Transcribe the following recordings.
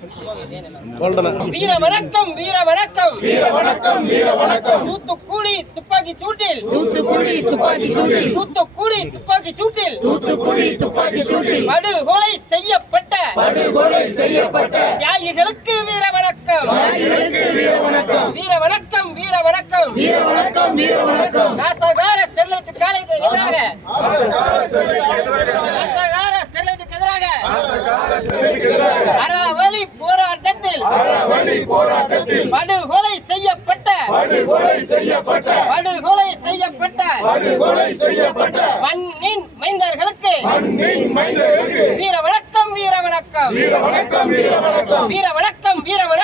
வீர வணக்கம் வீர வணக்கம் வீர வணக்கம் வீர வணக்கம். தூத்துக்குடி துப்பாக்கி சூட்டில் படுகொலை செய்யப்பட்ட தியாகிகளுக்கு வீர வணக்கம் வீர வணக்கம் வீர வணக்கம் வீர வணக்கம். நாசகார ஸ்டெர்லைட்டுக்கு எதிராக அறவழி போராட்டத்தில் படுகொலை செய்யப்பட்ட மண்ணின் மைந்தர்களுக்கு வீர வணக்கம் வீர வணக்கம் வீர வணக்கம்.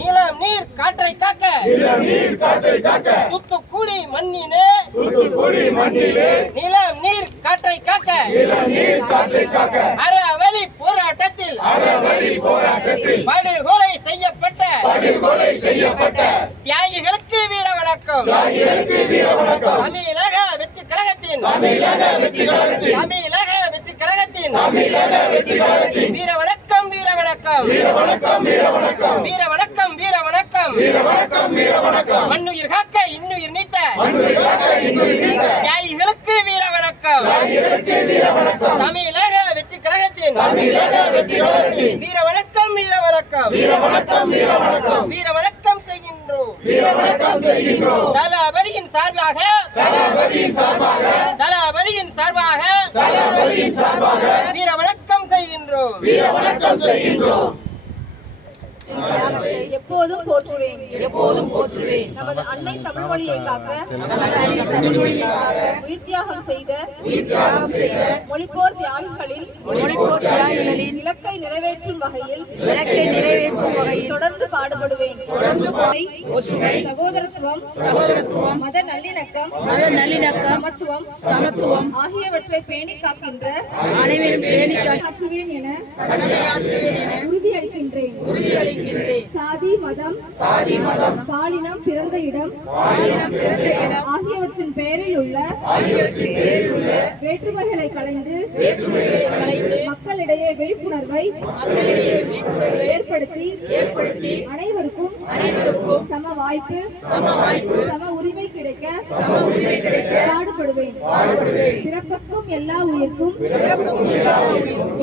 நீலம் நீர் காற்றை காக்க தூத்துக்குடி மண்ணிலே நீலம் நீர் காற்றை காக்க அறவழி போராட்டத்தில் படுகொலை செய்யப்பட்ட தியாகிகளுக்கு வீர வணக்கம். தமிழக வெற்றி கழகத்தின் வீர வணக்கம் மண்ணுயிர் காக்க இன்னுயிர் நீத்த தியாகிகளுக்கு வீர வணக்கம். தமிழக வெற்றி கழகத்தின் வீர வணக்கம் செய்கின்றோம். தளபதியின் சார்பாக வீர வணக்கம் செய்கின்றோம். எப்போதும் போற்றுவேன் நமது அன்னை தமிழ் மொழியை காக்க உயிர் தியாகம் செய்த மொழிப்போர் தியாகிகளின் இலக்கை நிறைவேற்றும் வகையில் தொடர்ந்து பாடுபடுவேன். சகோதரத்துவம் மத நல்லிணக்கம் சமத்துவம் ஆகியவற்றை பேணி காக்கின்ற ஆற்றுவேன் என உறுதியளிக்கின்றேன். சாதி மதம் பாலினம் பிறந்த இடம் ஆகியவற்றின் பெயரில் உள்ள வேற்றுமைகளை களைந்து மக்களிடையே விழிப்புணர்வை ஏற்படுத்தி அனைவருக்கும் சம வாய்ப்பு சம உரிமை கிடைக்க பாடுபடுவேன். பிறப்புக்கும் எல்லா உயிர்க்கும்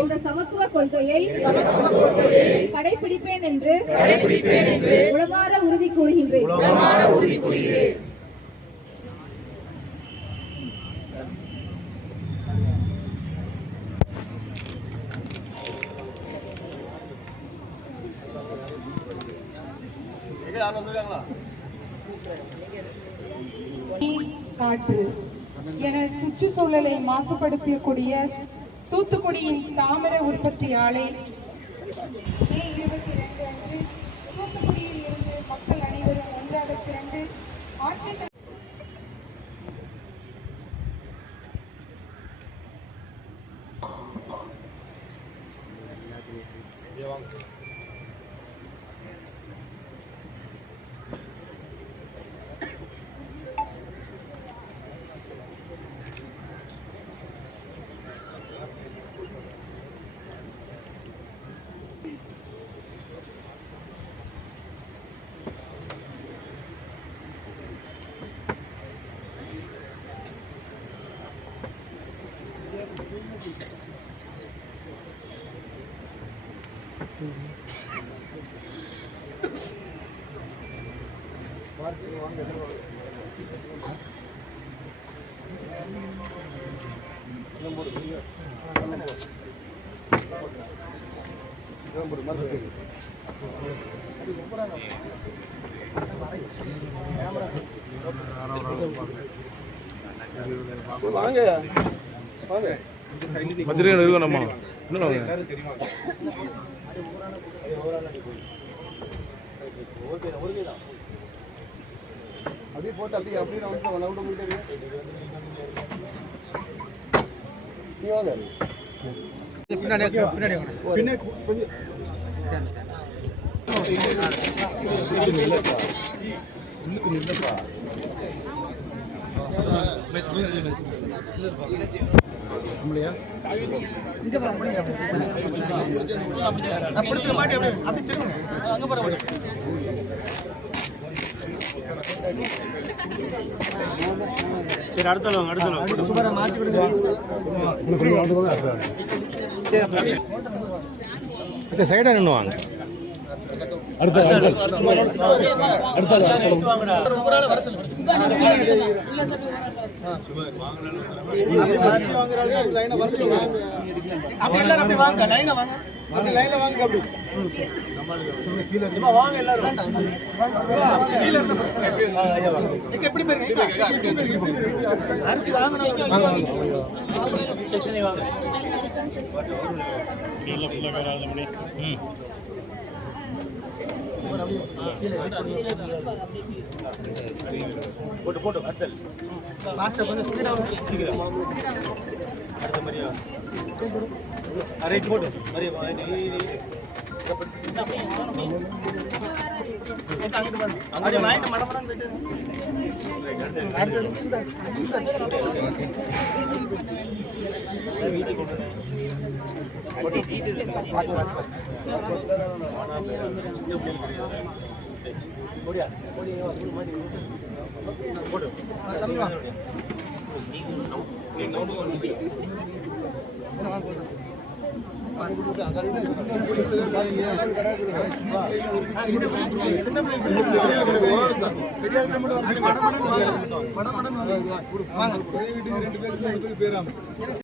என்ற சமத்துவ கொள்கையை கடைபிடிப்பேன் என்று உளமாற உறுதி கூறுகின்றேன். காற்று என சுற்றுச்சூழலை மாசுபடுத்தக்கூடிய தூத்துக்குடியின் தாமிர உற்பத்தி ஆலை மே 22 அன்று தூத்துக்குடியில் இருந்து மக்கள் அனைவரும் ஒன்றாக திரண்டு ஆட்சி மதுரையில் இருக்கோம் நம்ம இன்னும் அப்படியே போட்டு அப்படியே அப்படியே வந்து முடியாது நீ வாங்க பின்னாடி பின்னாடி கொஞ்சம் இன்னும் நில்லப்பா நம்மளையா இங்க பிடிச்ச மாட்டி அப்படி திரும்ப அங்க போற சரி அடுத்த சுமாரா மாத்தி விடுங்க சைடா நின்று வாங்க அடுத்த வர சொல்லு அப்படி எல்லாரும் அப்படி வாங்க லைனா வாங்க அப்படி லைன்ல வாங்க அப்படி கீழ வாங்க எல்லாரும் கீழ இருந்த பிரச்சனை எப்படி பேரு அரிசி வாங்கணும் வாங்க செக்ஷனே வாங்க கீழ புள்ள வராத மணி போட்டு போட்டு அட்டல் ஃபாஸ்டா கொஞ்சம் ஸ்பீடா சீக்கிரம் அடுத்த மரியா அரே போடு அரே அங்கிட்டு வந்து அங்க மைண்ட் மடமடன்னு போயிட்டு அடுத்து இந்த வீட்டுக்கு கொண்டு போடி சீட் இருக்கு போடியா போடு தம்பி வா நீ நோட் பண்ணு என்ன வாங்க சின்ன